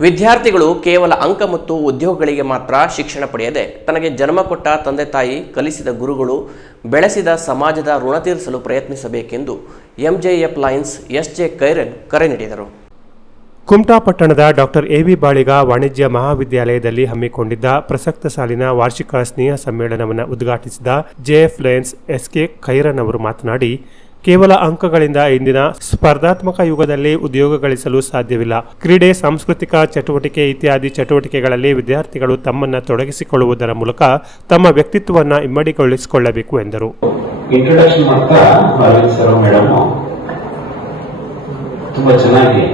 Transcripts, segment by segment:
ವಿದ್ಯಾರ್ಥಿಗಳು ಕೇವಲ ಅಂಕ ಮತ್ತು ಉದ್ಯೋಗಗಳಿಗೆ ಮಾತ್ರ ಶಿಕ್ಷಣ ಪಡೆಯದೆ ತನಗೆ ಜನ್ಮ ಕೊಟ್ಟ ತಂದೆ ತಾಯಿ ಕಲಿಸಿದ ಗುರುಗಳು ಬೆಳೆಸಿದ ಸಮಾಜದ ಋಣ ತೀರಿಸಲು ಪ್ರಯತ್ನಿಸಬೇಕೆಂದು MJF lions S J Kairan ಕರೆ ನೀಡಿದರು. ಕುಮಟಾ ಪಟ್ಟಣದ ಡಾಕ್ಟರ್ ಎವಿ ಬಾಳಿಗ ವಾಣಿಜ್ಯ ಮಹಾವಿದ್ಯಾಲಯದಲ್ಲಿ ಹಮ್ಮಿಕೊಂಡಿದ್ದ ಪ್ರಸಕ್ತ ಸಾಲಿನ ವಾರ್ಷಿಕ ಸ್ನೇಹ ಸಮ್ಮೇಳನವನ್ನು ಉದ್ಘಾಟಿಸಿದ ಜೆಎಫ್ ಲಯನ್ಸ್ ಎಸ್ಕೆ ಖೈರನ್ ಅವರು ಮಾತನಾಡಿ ಕೇವಲ ಅಂಕಗಳಿಂದ ಇಂದಿನ ಸ್ಪರ್ಧಾತ್ಮಕ ಯುಗದಲ್ಲಿ ಉದ್ಯೋಗ ಗಳಿಸಲು ಸಾಧ್ಯವಿಲ್ಲ. ಕ್ರೀಡೆ, ಸಾಂಸ್ಕೃತಿಕ ಚಟುವಟಿಕೆ ಇತ್ಯಾದಿ ಚಟುವಟಿಕೆಗಳಲ್ಲಿ ವಿದ್ಯಾರ್ಥಿಗಳು ತಮ್ಮನ್ನು ತೊಡಗಿಸಿಕೊಳ್ಳುವುದರ ಮೂಲಕ ತಮ್ಮ ವ್ಯಕ್ತಿತ್ವವನ್ನು ಇಮ್ಮಡಿಗೊಳಿಸಿಕೊಳ್ಳಬೇಕು ಎಂದರು. ತುಂಬಾ ಚೆನ್ನಾಗಿ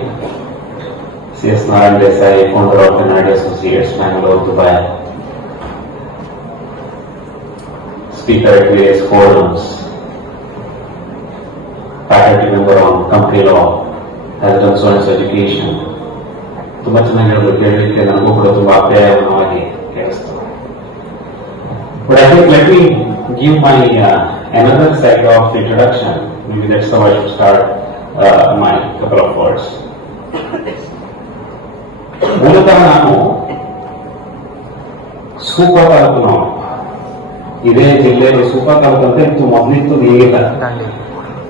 C S Narayana Desai founder of Kannada associates Mangalore Dubai speaker at various forums faculty member on company law health insurance education ತುಂಬಾ ಚೆನ್ನಾಗಿ ಹೇಳಿದ್ರು ಕೇಳಲಿಕ್ಕೆ ನನಗೂ ಕೂಡ ತುಂಬಾ ಅಪ್ಯಾಯವಾಗಿ ಕೇಳಿಸ್ತು But I think let me give my uh, another side of introduction. Maybe that's how I should start uh, my couple of words. ಮೂಲತಃ ನಾನು ಸೂಪ ತಾಲೂಕು ಇದೇ ಜಿಲ್ಲೆಯಲ್ಲಿ ಸೂಪ ತಾಲೂಕು ಅಂತ ಇತ್ತು ಮೊದಲಿತ್ತು ಈಗಿಲ್ಲ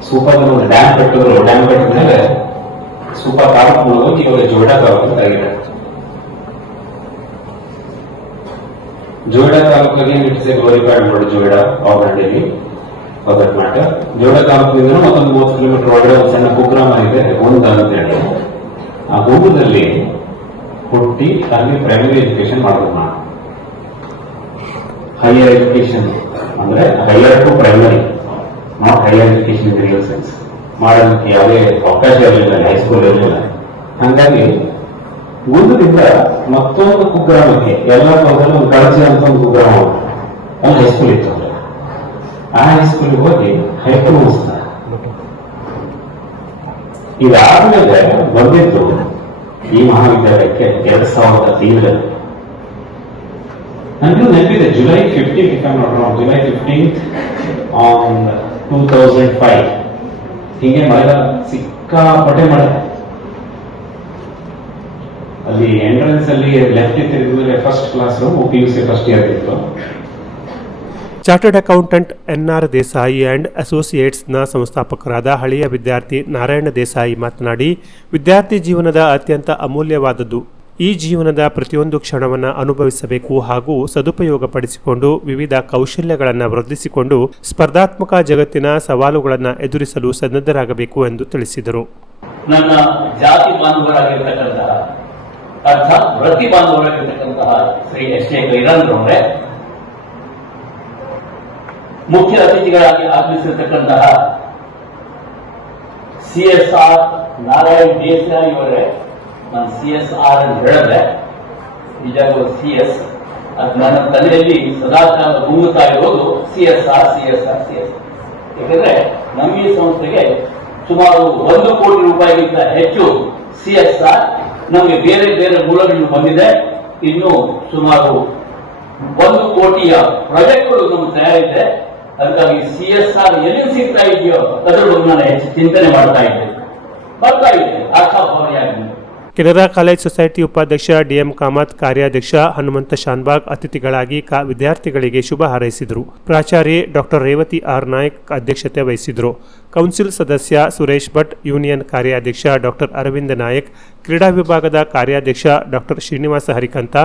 ಸೂಪದಲ್ಲಿ ಒಂದು ಡ್ಯಾಮ್ ಕಟ್ಟಿದ್ರು ಡ್ಯಾಮ್ ಕಟ್ಟಿದ ಮೇಲೆ ಸೂಪ ತಾಲೂಕು ಹೋಗಿ ಇವಾಗ ಜೋಡ ತಾಲೂಕು ಆಗಿದೆ. ಜೋಯಿಡಾ ತಾಲೂಕಿಗೆ ಇಟ್ಸ್ ಎ ಗ್ಲೋರಿಫೈಡ್ ರೋಡ್ ಜೋಡ ಆವರಣದಲ್ಲಿ ಕರ್ನಾಟಕ ಜೋಯಿಡಾ ತಾಲೂಕಿನಿಂದ ಮತ್ತೊಂದು ಮೂವತ್ತು ಕಿಲೋಮೀಟರ್ ಒಳಗಡೆ ಒಂದು ಸಣ್ಣ ಕುಗ್ರಾಮ ಇದೆ ಗುಂದ ಅಂತ ಹೇಳಿ. ಆ ಗುಂಡದಲ್ಲಿ ಹುಟ್ಟಿ ಅಲ್ಲಿ ಪ್ರೈಮರಿ ಎಜುಕೇಶನ್ ಮಾಡಬಹುದು ನಾನು ಹೈಯರ್ ಎಜುಕೇಶನ್ ಅಂದ್ರೆ higher to primary not higher education in real sense ಮಾಡೋದಕ್ಕೆ ಯಾವುದೇ ಅವಕಾಶ ಇರಲಿಲ್ಲ ಹೈಸ್ಕೂಲ್ ಇರಲಿಲ್ಲ ಹಾಗಾಗಿ ಒಂದರಿಂದ ಮತ್ತೊಂದು ಕುಗ್ರಾಮಕ್ಕೆ ಎಲ್ಲ ಒಂದು ಕಳಚಿ ಅಂತ ಒಂದು ಕುಗ್ರಾಮ. ಅಲ್ಲಿ ಹೈಸ್ಕೂಲ್ ಇತ್ತು. ಆ ಹೈಸ್ಕೂಲ್ಗೆ ಹೋಗಿ ಹೈಸ್ಕೂಲ್ ಮುಗಿಸ್ತಾರೆ ಇದಾದ್ಮೇಲೆ ಬಂದಿದ್ದು ಈ ಮಹಾವಿದ್ಯಾಲಯಕ್ಕೆ ಎರಡ್ ಸಾವಿರದ ಐದರಲ್ಲಿ ನನಗೂ ನೆನಪಿದೆ July fifteen July fifteen on two thousand five ಹೀಗೆ ಮಳೆಗಾಲ ಸಿಕ್ಕಾಪಟ್ಟೆ ಮಳೆ ಅಲ್ಲಿ ಎಂಟ್ರೆನ್ಸ್ ಅಲ್ಲಿ left ತಿರುಗಿದ್ರೆ first class P U C first year ಇತ್ತು. Chartered accountant N R Desai and ಅಸೋಸಿಯೇಟ್ಸ್ನ ಸಂಸ್ಥಾಪಕರಾದ ಹಳೆಯ ವಿದ್ಯಾರ್ಥಿ ನಾರಾಯಣ ದೇಸಾಯಿ ಮಾತನಾಡಿ, ವಿದ್ಯಾರ್ಥಿ ಜೀವನದ ಅತ್ಯಂತ ಅಮೂಲ್ಯವಾದದ್ದು ಈ ಜೀವನದ ಪ್ರತಿಯೊಂದು ಕ್ಷಣವನ್ನು ಅನುಭವಿಸಬೇಕು ಹಾಗೂ ಸದುಪಯೋಗಪಡಿಸಿಕೊಂಡು ವಿವಿಧ ಕೌಶಲ್ಯಗಳನ್ನು ವೃದ್ಧಿಸಿಕೊಂಡು ಸ್ಪರ್ಧಾತ್ಮಕ ಜಗತ್ತಿನ ಸವಾಲುಗಳನ್ನು ಎದುರಿಸಲು ಸನ್ನದ್ಧರಾಗಬೇಕು ಎಂದು ತಿಳಿಸಿದರು. ನನ್ನ ಜಾತಿ ಬಾಂಧವರಾಗಿರ್ತಕ್ಕಂತಹ ಅರ್ಥಾತ್ ವೃತ್ತಿ ಬಾಂಧವರಾಗಿರ್ತಕ್ಕಂತಹ ಶ್ರೀ ಎಸ್ ಎ ಮುಖ್ಯ ಅತಿಥಿಗಳಾಗಿ ಆಗಮಿಸಿರ್ತಕ್ಕಂತಹ C S R Narayan Desai ಅವರೇ ನಾನು ಸಿ ಎಸ್ ಆರ್ ಅಂತ ಹೇಳಿದ್ರೆ ನಿಜಕ್ಕೂ ಸಿ ಎಸ್ ಅದು ನನ್ನ ತಲೆಯಲ್ಲಿ ಸದಾಕಾಲ ಗುಮ್ಮುತ್ತಾ ಇರೋದು C S R C S R C S ಯಾಕಂದ್ರೆ ನಮ್ಮ ಈ ಸಂಸ್ಥೆಗೆ ಸುಮಾರು ಒಂದು ಕೋಟಿ ರೂಪಾಯಿಗಿಂತ ಹೆಚ್ಚು ಸಿ ಎಸ್ ಆರ್ ನಮಗೆ ಬೇರೆ ಬೇರೆ ಮೂಲಗಳಿಂದ ಬಂದಿದೆ. ಇನ್ನು ಸುಮಾರು ಒಂದು ಕೋಟಿಯ ಪ್ರಾಜೆಕ್ಟ್ಗಳು ನಮ್ಗೆ ತಯಾರಿದೆ. ಅದಕ್ಕಾಗಿ ಸಿ ಎಸ್ ಆರ್ ಎಲ್ಲಿ ಸಿಗ್ತಾ ಇದೆಯೋ ಅದರ ಬಗ್ಗೆ ನಾನು ಹೆಚ್ಚು ಚಿಂತನೆ ಮಾಡ್ತಾ ಇದ್ದೆ ಬರ್ತಾ ಇದೆ. ಆಶಾಭಾವಿಯಾಗಿ ಕೆನರಾ ಕಾಲೇಜ್ ಸೊಸೈಟಿ ಉಪಾಧ್ಯಕ್ಷ ಡಿಎಂ ಕಾಮತ್, ಕಾರ್ಯಾಧ್ಯಕ್ಷ ಹನುಮಂತ ಶಾನ್ಬಾಗ್ ಅತಿಥಿಗಳಾಗಿ ಕಾ ವಿದ್ಯಾರ್ಥಿಗಳಿಗೆ ಶುಭ ಹಾರೈಸಿದರು. ಪ್ರಾಚಾರ್ಯ ಡಾಕ್ಟರ್ ರೇವತಿ ಆರ್. ನಾಯಕ್ ಅಧ್ಯಕ್ಷತೆ ವಹಿಸಿದರು. ಕೌನ್ಸಿಲ್ ಸದಸ್ಯ ಸುರೇಶ್ ಭಟ್, ಯೂನಿಯನ್ ಕಾರ್ಯಾಧ್ಯಕ್ಷ ಡಾಕ್ಟರ್ ಅರವಿಂದ ನಾಯಕ್, ಕ್ರೀಡಾ ವಿಭಾಗದ ಕಾರ್ಯಾಧ್ಯಕ್ಷ ಡಾಕ್ಟರ್ ಶ್ರೀನಿವಾಸ ಹರಿಕಂತ,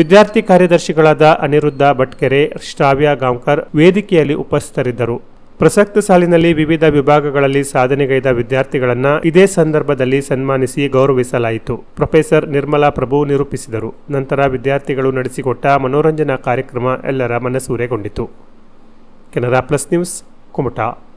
ವಿದ್ಯಾರ್ಥಿ ಕಾರ್ಯದರ್ಶಿಗಳಾದ ಅನಿರುದ್ಧ ಭಟ್ಕೆರೆ, ಶ್ರಾವ್ಯ ಗಾಂವ್ಕರ್ ವೇದಿಕೆಯಲ್ಲಿ ಉಪಸ್ಥಿತರಿದ್ದರು. ಪ್ರಸಕ್ತ ಸಾಲಿನಲ್ಲಿ ವಿವಿಧ ವಿಭಾಗಗಳಲ್ಲಿ ಸಾಧನೆಗೈದ ವಿದ್ಯಾರ್ಥಿಗಳನ್ನು ಇದೇ ಸಂದರ್ಭದಲ್ಲಿ ಸನ್ಮಾನಿಸಿ ಗೌರವಿಸಲಾಯಿತು. ಪ್ರೊಫೆಸರ್ ನಿರ್ಮಲಾ ಪ್ರಭು ನಿರೂಪಿಸಿದರು. ನಂತರ ವಿದ್ಯಾರ್ಥಿಗಳು ನಡೆಸಿಕೊಟ್ಟ ಮನೋರಂಜನಾ ಕಾರ್ಯಕ್ರಮ ಎಲ್ಲರ ಮನಸೂರೆಗೊಂಡಿತು. Canara plus news, Kumta.